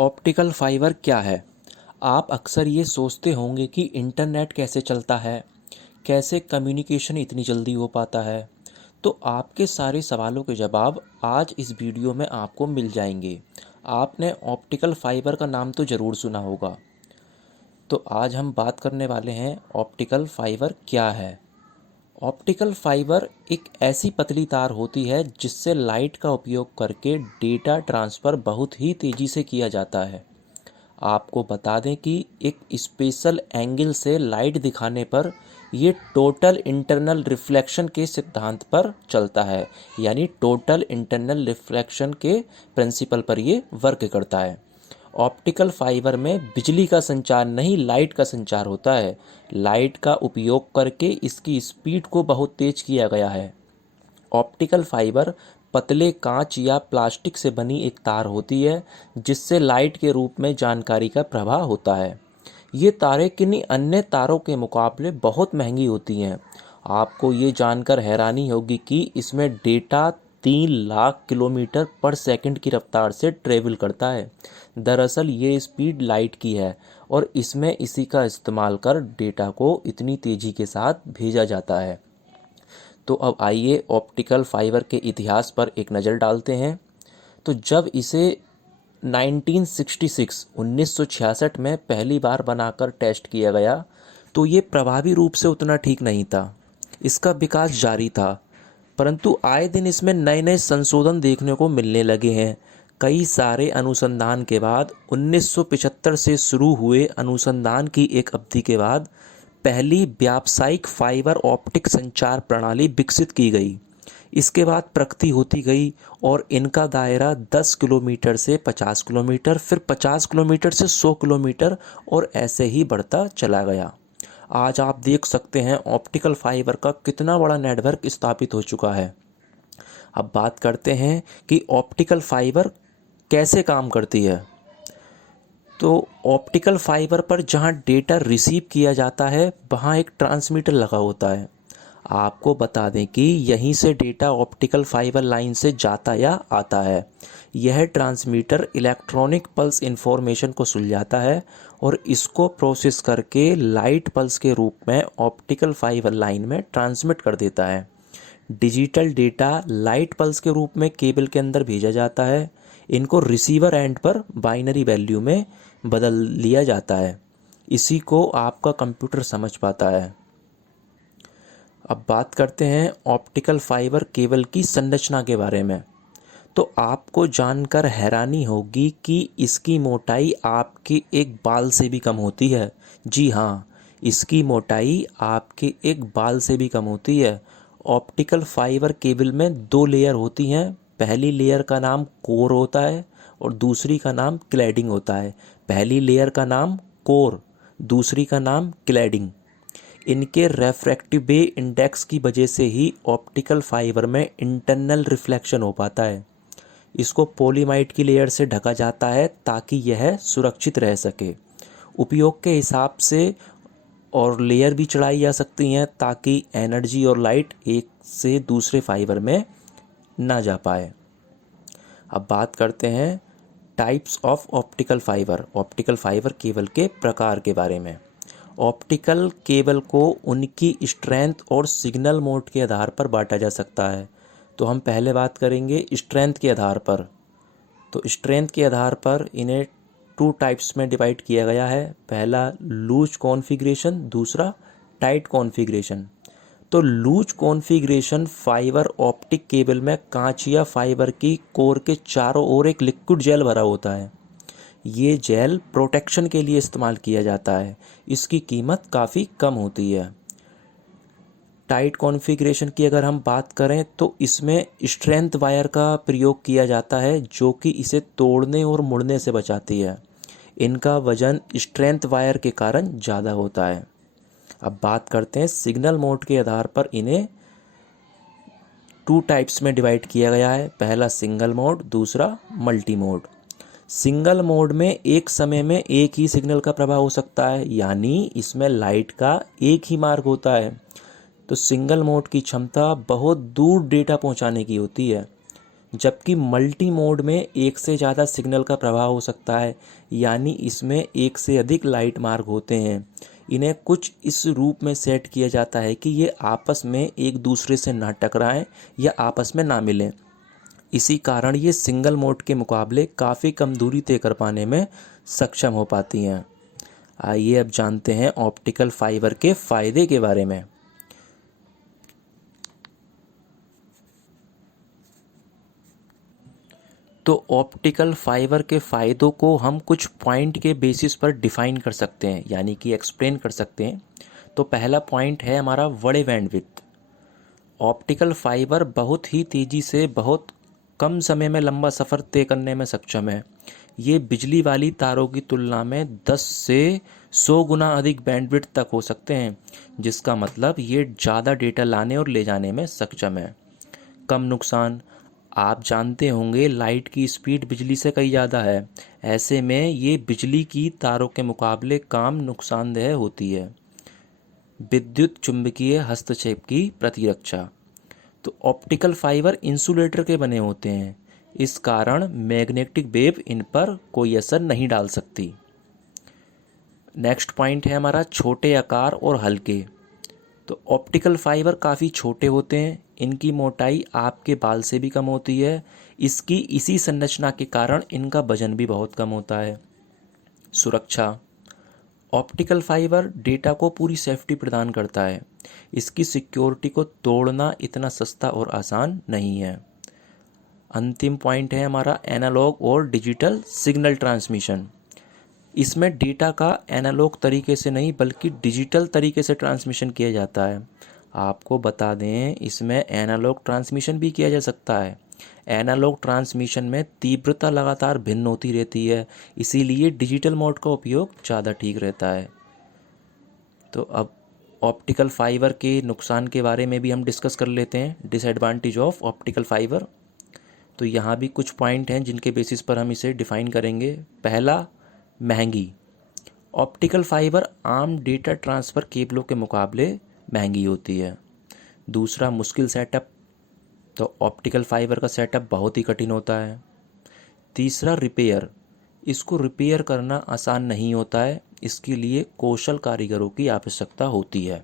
Optical fibre क्या है? आप अक्सर ये सोचते होंगे कि इंटरनेट कैसे चलता है, कैसे कम्युनिकेशन इतनी जल्दी हो पाता है। तो आपके सारे सवालों के जवाब आज इस वीडियो में आपको मिल जाएंगे। आपने ऑप्टिकल फाइबर का नाम तो ज़रूर सुना होगा। तो आज हम बात करने वाले हैं ऑप्टिकल फाइबर क्या है। ऑप्टिकल फाइबर एक ऐसी पतली तार होती है जिससे लाइट का उपयोग करके डेटा ट्रांसफ़र बहुत ही तेज़ी से किया जाता है। आपको बता दें कि एक स्पेशल एंगल से लाइट दिखाने पर ये टोटल इंटरनल रिफ्लेक्शन के सिद्धांत पर चलता है, यानी टोटल इंटरनल रिफ्लेक्शन के प्रिंसिपल पर ये वर्क करता है। ऑप्टिकल फाइबर में बिजली का संचार नहीं, लाइट का संचार होता है। लाइट का उपयोग करके इसकी स्पीड को बहुत तेज किया गया है। ऑप्टिकल फाइबर पतले कांच या प्लास्टिक से बनी एक तार होती है जिससे लाइट के रूप में जानकारी का प्रवाह होता है। ये तारें किन्हीं अन्य तारों के मुकाबले बहुत महंगी होती हैं। आपको ये जानकर हैरानी होगी कि इसमें डेटा 3 लाख किलोमीटर पर सेकंड की रफ्तार से ट्रेवल करता है। दरअसल ये स्पीड लाइट की है और इसमें इसी का इस्तेमाल कर डेटा को इतनी तेज़ी के साथ भेजा जाता है। तो अब आइए ऑप्टिकल फाइबर के इतिहास पर एक नज़र डालते हैं। तो जब इसे 1966 में पहली बार बनाकर टेस्ट किया गया तो ये प्रभावी रूप से उतना ठीक नहीं था। इसका विकास जारी था, परंतु आए दिन इसमें नए नए संशोधन देखने को मिलने लगे हैं। कई सारे अनुसंधान के बाद 1975 से शुरू हुए अनुसंधान की एक अवधि के बाद पहली व्यावसायिक फाइबर ऑप्टिक संचार प्रणाली विकसित की गई। इसके बाद प्रगति होती गई और इनका दायरा 10 किलोमीटर से 50 किलोमीटर, फिर 50 किलोमीटर से 100 किलोमीटर और ऐसे ही बढ़ता चला गया। आज आप देख सकते हैं ऑप्टिकल फाइबर का कितना बड़ा नेटवर्क स्थापित हो चुका है। अब बात करते हैं कि ऑप्टिकल फाइबर कैसे काम करती है। तो ऑप्टिकल फाइबर पर जहाँ डेटा रिसीव किया जाता है वहाँ एक ट्रांसमीटर लगा होता है। आपको बता दें कि यहीं से डेटा ऑप्टिकल फाइबर लाइन से जाता या आता है। यह ट्रांसमीटर इलेक्ट्रॉनिक पल्स इंफॉर्मेशन को सुलझाता है और इसको प्रोसेस करके लाइट पल्स के रूप में ऑप्टिकल फाइबर लाइन में ट्रांसमिट कर देता है। डिजिटल डेटा लाइट पल्स के रूप में केबल के अंदर भेजा जाता है। इनको रिसीवर एंड पर बाइनरी वैल्यू में बदल लिया जाता है। इसी को आपका कंप्यूटर समझ पाता है। अब बात करते हैं ऑप्टिकल फाइबर केबल की संरचना के बारे में। तो आपको जानकर हैरानी होगी कि इसकी मोटाई आपके एक बाल से भी कम होती है। जी हाँ, इसकी मोटाई आपके एक बाल से भी कम होती है। ऑप्टिकल फाइबर केबल में 2 लेयर होती हैं। पहली लेयर का नाम कोर होता है और दूसरी का नाम क्लैडिंग होता है। पहली लेयर का नाम कोर, दूसरी का नाम क्लैडिंग। इनके रेफ्रैक्टिव बे इंडेक्स की वजह से ही ऑप्टिकल फाइबर में इंटरनल रिफ्लेक्शन हो पाता है। इसको पॉलीमाइड की लेयर से ढका जाता है ताकि यह सुरक्षित रह सके। उपयोग के हिसाब से और लेयर भी चढ़ाई जा सकती हैं ताकि एनर्जी और लाइट एक से दूसरे फाइबर में ना जा पाए। अब बात करते हैं types of optical fibre, optical fibre cable के प्रकार के बारे में। ऑप्टिकल केबल को उनकी स्ट्रेंथ और सिग्नल मोड के आधार पर बांटा जा सकता है। तो हम पहले बात करेंगे स्ट्रेंथ के आधार पर। तो स्ट्रेंथ के आधार पर इन्हें 2 टाइप्स में डिवाइड किया गया है। पहला लूज कॉन्फ़िगरेशन, दूसरा टाइट कॉन्फ़िगरेशन। तो loose configuration fibre optic cable में कांच या फाइबर की कोर के चारों ओर एक लिक्विड जेल भरा होता है। ये जेल प्रोटेक्शन के लिए इस्तेमाल किया जाता है। इसकी कीमत काफ़ी कम होती है। टाइट कॉन्फ़िगरेशन की अगर हम बात करें तो इसमें स्ट्रेंथ वायर का प्रयोग किया जाता है जो कि इसे तोड़ने और मुड़ने से बचाती है। इनका वजन स्ट्रेंथ वायर के कारण ज़्यादा होता है। अब बात करते हैं सिग्नल मोड के आधार पर इन्हें 2 टाइप्स में डिवाइड किया गया है। पहला सिंगल मोड, दूसरा मल्टी मोड। सिंगल मोड में एक समय में एक ही सिग्नल का प्रवाह हो सकता है, यानी इसमें लाइट का एक ही मार्ग होता है। तो सिंगल मोड की क्षमता बहुत दूर डेटा पहुंचाने की होती है। जबकि मल्टी मोड में एक से ज़्यादा सिग्नल का प्रवाह हो सकता है, यानी इसमें एक से अधिक लाइट मार्ग होते हैं। इन्हें कुछ इस रूप में सेट किया जाता है कि ये आपस में एक दूसरे से ना टकराएं या आपस में ना मिलें। इसी कारण ये सिंगल मोड के मुकाबले काफ़ी कम दूरी तय कर पाने में सक्षम हो पाती हैं। आइए अब जानते हैं ऑप्टिकल फाइबर के फ़ायदे के बारे में। तो ऑप्टिकल फाइबर के फ़ायदों को हम कुछ पॉइंट के बेसिस पर डिफ़ाइन कर सकते हैं, यानी कि एक्सप्लेन कर सकते हैं। तो पहला पॉइंट है हमारा बड़े बैंडविड्थ। ऑप्टिकल फाइबर बहुत ही तेज़ी से बहुत कम समय में लंबा सफ़र तय करने में सक्षम है। ये बिजली वाली तारों की तुलना में 10 से 100 गुना अधिक बैंडविड्थ तक हो सकते हैं, जिसका मतलब ये ज़्यादा डेटा लाने और ले जाने में सक्षम है। कम नुकसान। आप जानते होंगे लाइट की स्पीड बिजली से कहीं ज़्यादा है। ऐसे में ये बिजली की तारों के मुकाबले कम नुकसानदेह होती है। विद्युत चुंबकीय हस्तक्षेप की प्रतिरक्षा। तो ऑप्टिकल फाइबर इंसुलेटर के बने होते हैं, इस कारण मैग्नेटिक वेव इन पर कोई असर नहीं डाल सकती। नेक्स्ट पॉइंट है हमारा छोटे आकार और हल्के। तो ऑप्टिकल फाइबर काफ़ी छोटे होते हैं, इनकी मोटाई आपके बाल से भी कम होती है। इसकी इसी संरचना के कारण इनका वजन भी बहुत कम होता है। सुरक्षा। ऑप्टिकल फाइबर डेटा को पूरी सेफ्टी प्रदान करता है। इसकी सिक्योरिटी को तोड़ना इतना सस्ता और आसान नहीं है। अंतिम पॉइंट है हमारा एनालॉग और डिजिटल सिग्नल ट्रांसमिशन। इसमें डेटा का एनालॉग तरीके से नहीं बल्कि डिजिटल तरीके से ट्रांसमिशन किया जाता है। आपको बता दें, इसमें एनालॉग ट्रांसमिशन भी किया जा सकता है। एनालॉग ट्रांसमिशन में तीव्रता लगातार भिन्न होती रहती है, इसीलिए डिजिटल मोड का उपयोग ज़्यादा ठीक रहता है। तो अब ऑप्टिकल फाइबर के नुकसान के बारे में भी हम डिस्कस कर लेते हैं। Disadvantage of optical fibre. तो यहाँ भी कुछ पॉइंट हैं जिनके बेसिस पर हम इसे डिफ़ाइन करेंगे। पहला, महंगी। ऑप्टिकल फाइबर आम डेटा ट्रांसफ़र केबलों के मुकाबले महंगी होती है। दूसरा, मुश्किल सेटअप। तो ऑप्टिकल फाइबर का सेटअप बहुत ही कठिन होता है। तीसरा, रिपेयर। इसको रिपेयर करना आसान नहीं होता है, इसके लिए कौशल कारीगरों की आवश्यकता होती है।